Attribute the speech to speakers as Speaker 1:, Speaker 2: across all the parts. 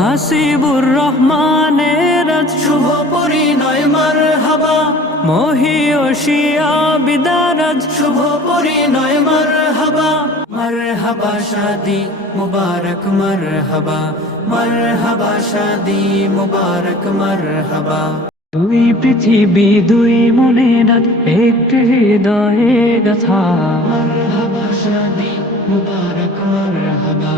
Speaker 1: হাসিবুর রহমানের শুভ পরিণয় মার হাবা মহিয়সিয়া বিদারাজ শুভ পরিণয় মার হাবা মার হাবা শাদি মুবারক মার হাবা মার হাবা শাদি মুবারক মার হাবা দুই পৃথিবী দুই মনের আজ একটি হৃদয়ে গাথা। মার হাবা শাদি মুবারক মার হাবা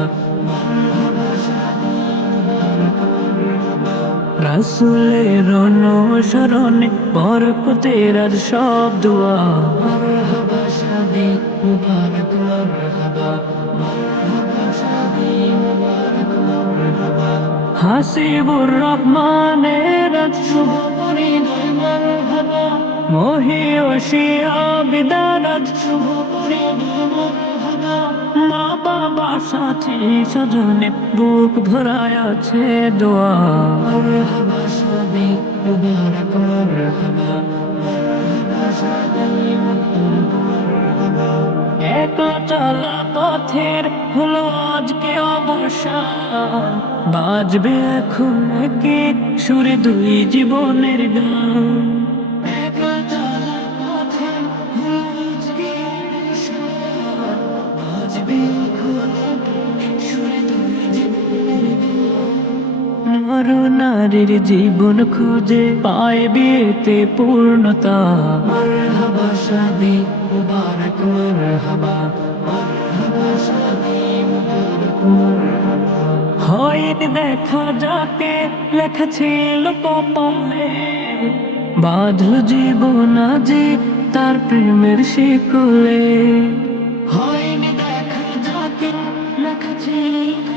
Speaker 1: রাসুলের অনুসরণে বরকতের আর সব দোয়া। হাসিবুর রহমানের শুভ পরিণয় মারহাবা। মহিয়সিয়া বিদার শুভ পরিণয় মারহাবা। সাথী সজনে বুক ভরায় আছে দোয়া। এক চলা পথের হলো আজকে অবসান বাজবে এখন কি সুরে দুই জীবনের গান। নর নারীর জীবন খুঁজে পায় বিয়েতে পূর্ণতা। দেখা যাকে, লেখা বাঁধল জীবন আজি তার প্রেমের শিকলে। হয়নি দেখা যাকে, লেখা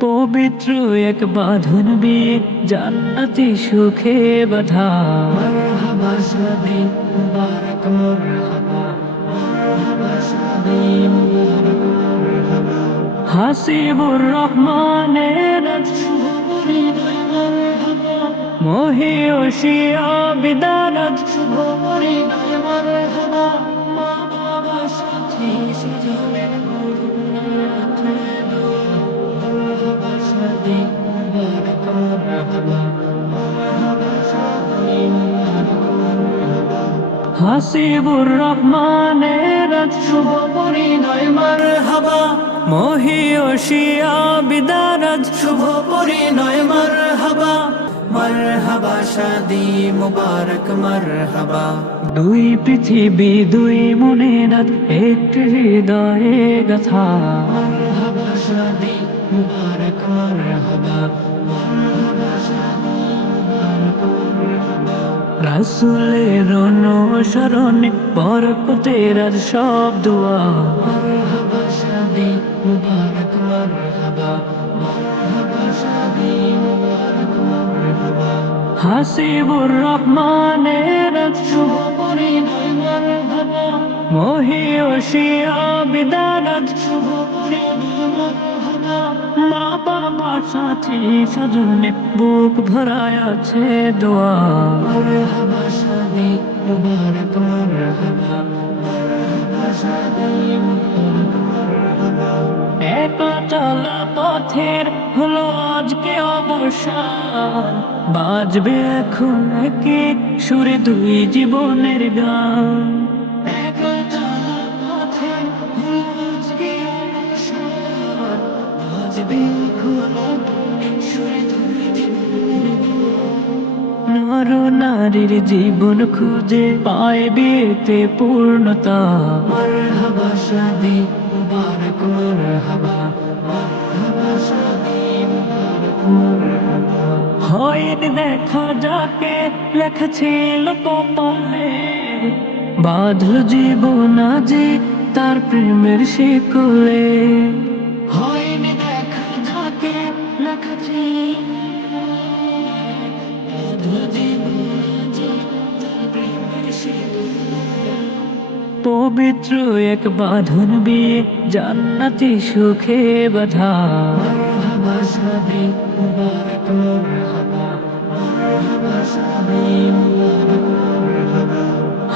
Speaker 1: পবিত্র এক বাঁধন বিয়ে জান্নাতি সুখে বাধা। মারহাবা শাদি মুবারক মারহাবা। মারহাবা শাদি মুবারক মারহাবা। হাসিবুর রহমানের মহিয়সিয়া বিদার শুভ মারহাবা। মা বাবা সাথী সুজনের হাসিবুর রহমানের শুভ পরিণয় মার মারহাবা মহিয়সিয়া বিদারাজ শুভ পরিণয়, মারহাবা। মারহাবা, শাদি মুবারক, মারহাবা। দুই পৃথিবী, দুই মনের আজ একটি হৃদয়ে গাথা। মারহাবা, শাদি মুবারক, মারহাবা। রাসুলের অনুসরণে বরকতের আর সব দোয়া। মুবারক, মারহাবা। মারহাবা শাদি, মুবারক, মারহাবা। হাসিবুর রহমানের শুভ পরিণয় মারহাবা। মহিয়সিয়া শুভ পরিণয় মা বাবা সাথী সজনে বুক ভরায় আছে দোয়া। চলা পথের হলো আজকে অবসান বাজবে এখন কি সুরে দুই জীবনের গান। নর নারীর জীবন খুঁজে পায় বিয়েতে পূর্ণতা। মারহাবা শাদি মুবারক মারহাবা মারহাবা শাদি হয়নি দেখা যাকে লেখা ছিল কপালে। বাঁধল জীবন আজি তার প্রেমের শিকলে। হয়নি পবিত্র এক বাঁধন বিয়ে জান্নাতি সুখে বাধা।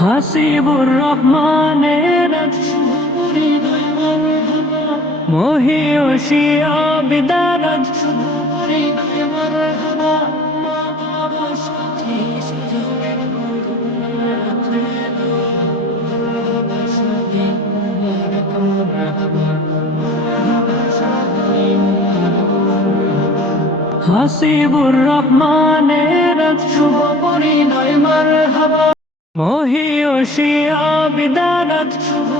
Speaker 1: হাসিবুর রহমানের মহিষী আবিদার হাসিবুর রহমানের শুভ পরিণয়, মারহাবা। মহিয়সী বিদারদ শুভ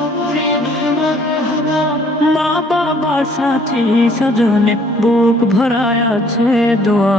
Speaker 1: মা বাবা সাথী সজনে বুক ভরায় আছে দোয়া।